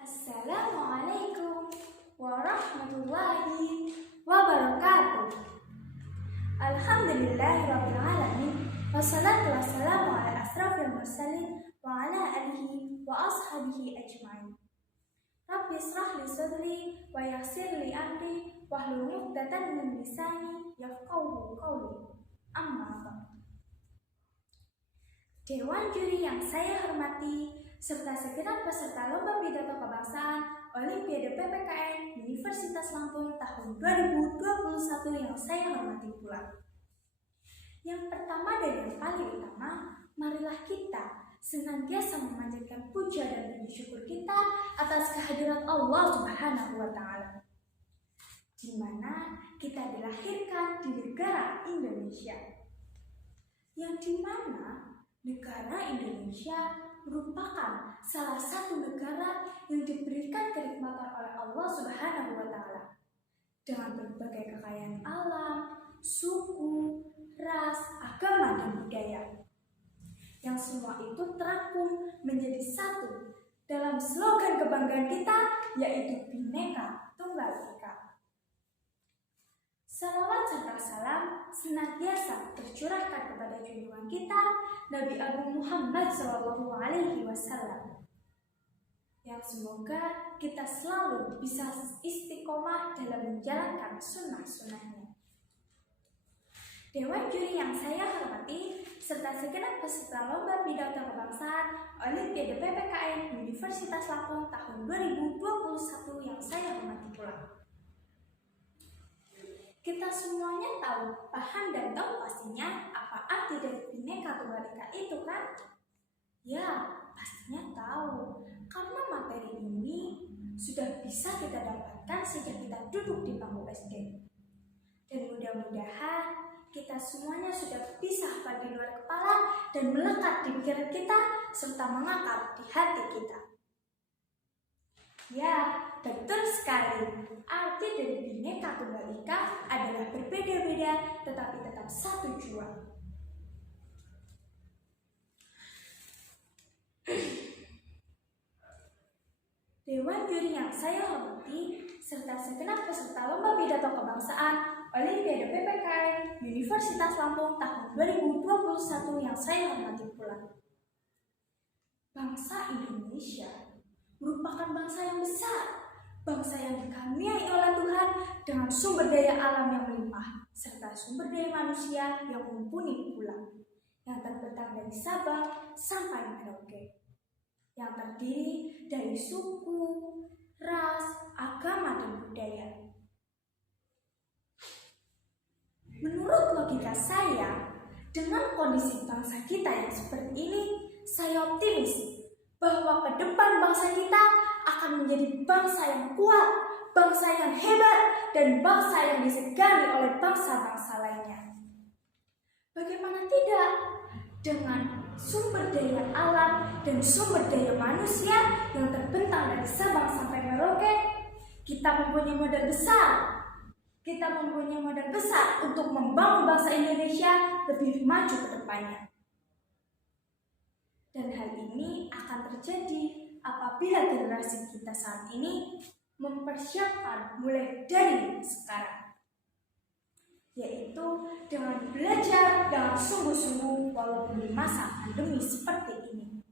Assalamualaikum warahmatullahi wabarakatuh. Alhamdulillahirrabbilalamin. Wassalatu wassalamu ala asrafil mursalin wa ala alihi wa ashabihi ajma'in. Rabbi israh li sadri wa yassir li amri wahlul 'uqdatam min lisani yafqahu qawli. Amma ba'd. Dewan juri yang saya hormati serta segenap peserta lomba pidato kebangsaan Olimpiade PPKN Universitas Lampung tahun 2021 yang saya hormati pula. Yang pertama dan yang paling utama, marilah kita senantiasa memanjatkan puja dan puji syukur kita atas kehadirat Allah Subhanahu wa Ta'ala, di mana kita dilahirkan di negara Indonesia, yang di mana negara Indonesia merupakan salah satu negara yang diberikan kenikmatan oleh Allah Subhanahu wa Ta'ala dengan berbagai kekayaan alam, suku, ras, agama, dan budaya, yang semua itu terangkum menjadi satu dalam slogan kebanggaan kita, yaitu Bhinneka Tunggal Ika. Salawat serta salam senantiasa tercurahkan kepada junjungan kita Nabi Agung Muhammad SAW, yang semoga kita selalu bisa istiqomah dalam menjalankan sunnah-sunnahnya. Dewan juri yang saya hormati serta segenap peserta lomba pidato kebangsaan Olimpiade PPKN Universitas Lampung tahun 2021 yang saya hormati pula. Kita semuanya tahu, paham dan tahu pastinya apa arti dari Bhinneka Tunggal Ika itu kan? Ya, pastinya tahu, karena materi ini sudah bisa kita dapatkan sejak kita duduk di bangku SD. Dan mudah-mudahan kita semuanya sudah bisa hafal di luar kepala dan melekat di pikiran kita serta mengakar di hati kita. Ya, betul sekali. Arti dari Bhinneka Tunggal Ika adalah berbeda-beda tetapi tetap satu jua. Dewan juri yang saya hormati serta segenap peserta lomba pidato kebangsaan Olimpiade PPKN Universitas Lampung tahun 2021 yang saya hormati pula. Bangsa Indonesia merupakan bangsa yang besar, bangsa yang dikaruniai oleh Tuhan dengan sumber daya alam yang melimpah, serta sumber daya manusia yang mumpuni pula, yang terbentang dari Sabang sampai Merauke, yang terdiri dari suku, ras, agama, dan budaya. Menurut logika saya, dengan kondisi bangsa kita yang seperti ini, saya optimis bahwa ke depan bangsa kita akan menjadi bangsa yang kuat, bangsa yang hebat, dan bangsa yang disegani oleh bangsa-bangsa lainnya. Bagaimana tidak? Dengan sumber daya alam dan sumber daya manusia yang terbentang dari Sabang sampai Merauke, kita mempunyai modal besar. Kita mempunyai modal besar untuk membangun bangsa Indonesia lebih maju ke depannya. Dan hal ini akan terjadi apabila generasi kita saat ini mempersiapkan mulai dari sekarang, yaitu dengan belajar dengan sungguh-sungguh walaupun di masa pandemi seperti ini.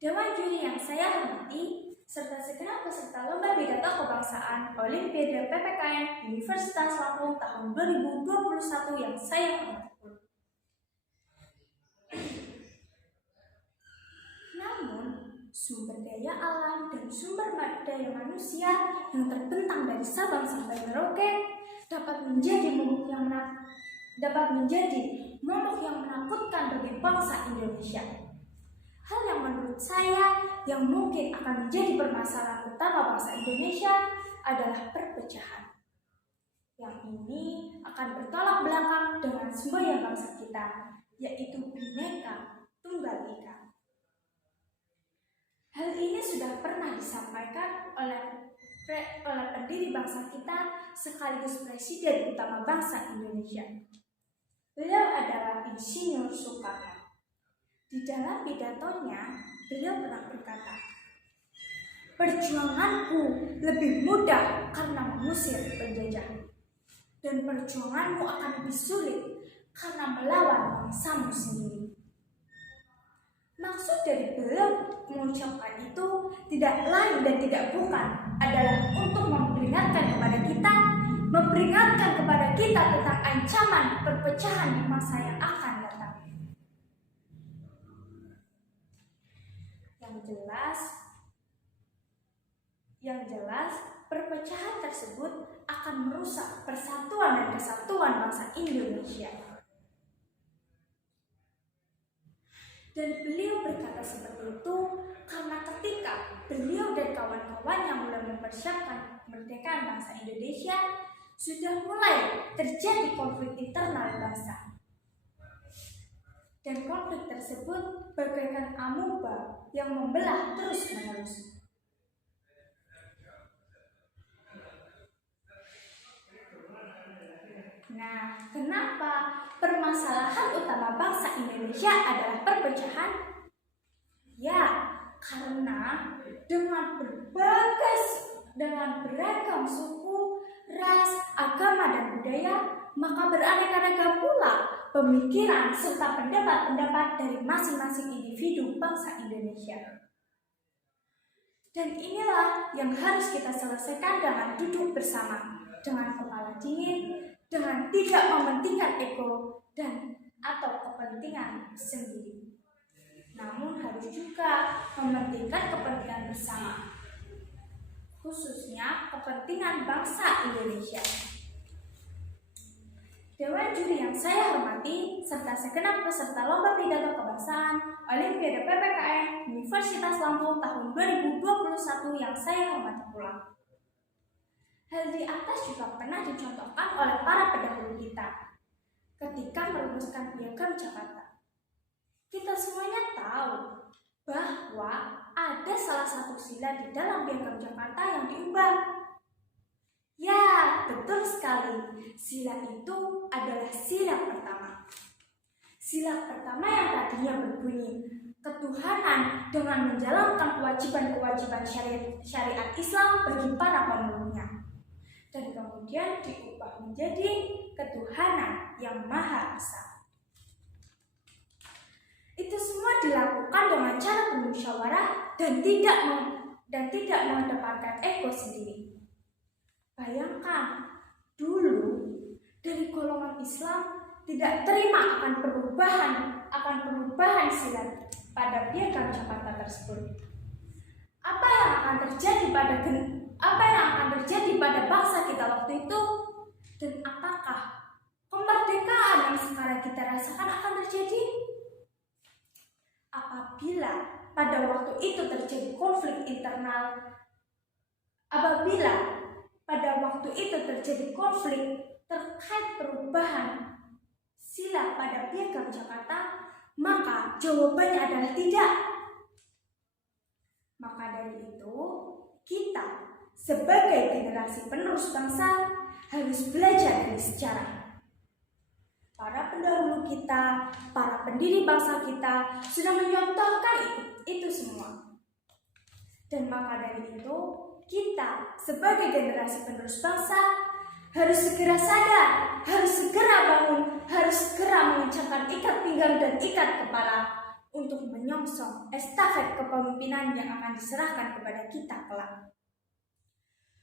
Dewan juri yang saya hormati serta segenap peserta lomba pidato kebangsaan Olimpiade PPKN Universitas Lampung tahun 2021 yang saya hormati. Namun, sumber daya alam dan sumber daya manusia yang terbentang dari Sabang sampai Merauke dapat menjadi momok yang menakutkan bagi bangsa Indonesia. Hal yang menurut saya yang mungkin akan menjadi permasalahan utama bangsa Indonesia adalah perpecahan. Yang ini akan bertolak belakang dengan semboyan bangsa kita, yaitu Bhinneka Tunggal Ika. Hal ini sudah pernah disampaikan oleh pendiri bangsa kita sekaligus presiden utama bangsa Indonesia. Beliau adalah Insinyur Soekarno. Di dalam pidatonya, beliau pernah berkata, Perjuanganku lebih mudah karena mengusir penjajah, dan perjuanganmu akan lebih sulit karena melawan bangsamu sendiri. Maksud dari beliau mengucapkan itu tidak lain dan tidak bukan adalah untuk memperingatkan kepada kita tentang ancaman perpecahan di masa yang akan datang. Yang jelas, perpecahan tersebut akan merusak persatuan dan kesatuan bangsa Indonesia. Dan beliau berkata seperti itu karena ketika beliau dan kawan-kawan yang mulai mempersiapkan kemerdekaan bangsa Indonesia, sudah mulai terjadi konflik internal bangsa. Dan konflik tersebut bagaikan amuba yang membelah terus-menerus. Nah, kenapa permasalahan utama bangsa Indonesia adalah perpecahan? Ya, karena dengan beragam suku, ras, agama, dan budaya, maka beraneka-ragam pula pemikiran serta pendapat-pendapat dari masing-masing individu bangsa Indonesia. Dan inilah yang harus kita selesaikan dengan duduk bersama, dengan kepala dingin, dengan tidak mementingkan ego dan atau kepentingan sendiri, namun harus juga mementingkan kepentingan bersama, khususnya kepentingan bangsa Indonesia. Dewan juri yang saya hormati serta segenap peserta lomba pidato kebangsaan Olimpiade PPKN Universitas Lampung tahun 2021 yang saya hormati pula. Hal di atas juga pernah dicontohkan oleh para pendahulu kita ketika merumuskan Piagam Jakarta. Kita semuanya tahu bahwa ada salah satu sila di dalam Piagam Jakarta yang diubah. Ya, betul sekali. Sila itu adalah sila pertama. Sila pertama yang tadinya berbunyi ketuhanan dengan menjalankan kewajiban-kewajiban syariat Islam bagi para pemeluknya, dan kemudian diubah menjadi ketuhanan yang maha esa. Itu semua dilakukan dengan cara bermusyawarah dan tidak mengedepankan ego sendiri. Bayangkan, dulu dari golongan Islam tidak terima akan perubahan silat pada Piagam Jakarta tersebut. Apa yang akan terjadi pada bangsa kita waktu itu? Dan apakah kemerdekaan yang sekarang kita rasakan akan terjadi? Apabila pada waktu itu terjadi konflik internal, terkait perubahan sila pada Piagam Jakarta, maka jawabannya adalah tidak. Maka dari itu, kita sebagai generasi penerus bangsa harus belajar dari sejarah. Para pendahulu kita, para pendiri bangsa kita sudah menyontohkan itu semua. Dan maka dari itu, kita sebagai generasi penerus bangsa harus segera sadar, harus segera bangun, harus segera mengencangkan ikat pinggang dan ikat kepala untuk menyongsong estafet kepemimpinan yang akan diserahkan kepada kita kelak.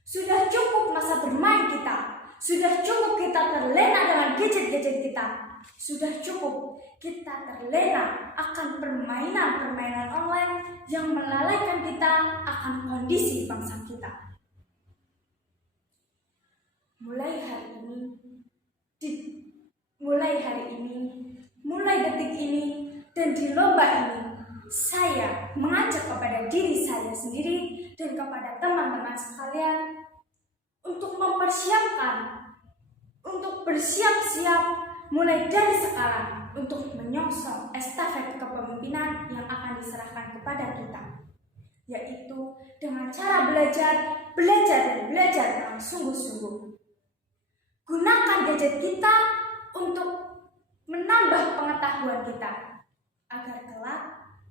Sudah cukup masa bermain kita, sudah cukup kita terlena dengan gadget-gadget kita, sudah cukup kita terlena akan permainan-permainan online yang melalaikan kita akan kondisi bangsa kita. Mulai detik ini, dan di lomba ini, saya mengajak kepada diri saya sendiri dan kepada teman-teman sekalian untuk bersiap-siap mulai dari sekarang untuk menyongsong estafet kepemimpinan yang akan diserahkan kepada kita, yaitu dengan cara belajar dengan sungguh-sungguh. Gunakan gadget kita untuk menambah pengetahuan kita, agar kelak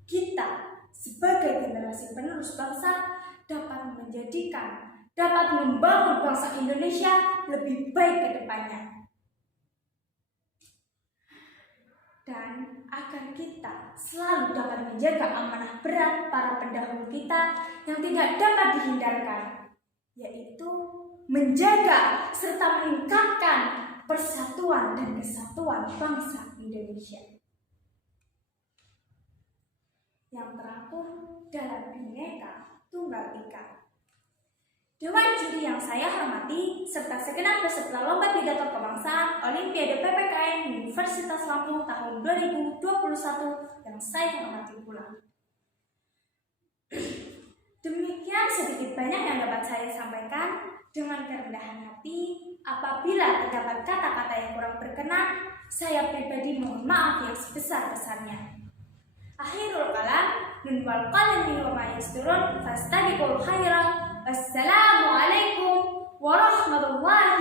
kita sebagai generasi penerus bangsa dapat membangun bangsa Indonesia lebih baik ke depannya. Dan agar kita selalu dapat menjaga amanah berat para pendahulu kita yang tidak dapat dihindarkan, yaitu menjaga serta meningkatkan persatuan dan kesatuan bangsa Indonesia. Yang terakhir dalam Bhinneka Tunggal Ika. Dewan juri yang saya hormati, serta segenap peserta lomba pidato kebangsaan Olimpiade PPKN Universitas Lampung tahun 2021 yang saya hormati pula. Demikian sedikit banyak yang dapat saya sampaikan. Dengan kerendahan hati, apabila terdapat kata-kata yang kurang berkenan, saya pribadi mohon maaf yang sebesar-besarnya. Akhirul kalam, min wal qalami wa ma yasturun, fastabiqul khairat. Wassalamualaikum warahmatullahi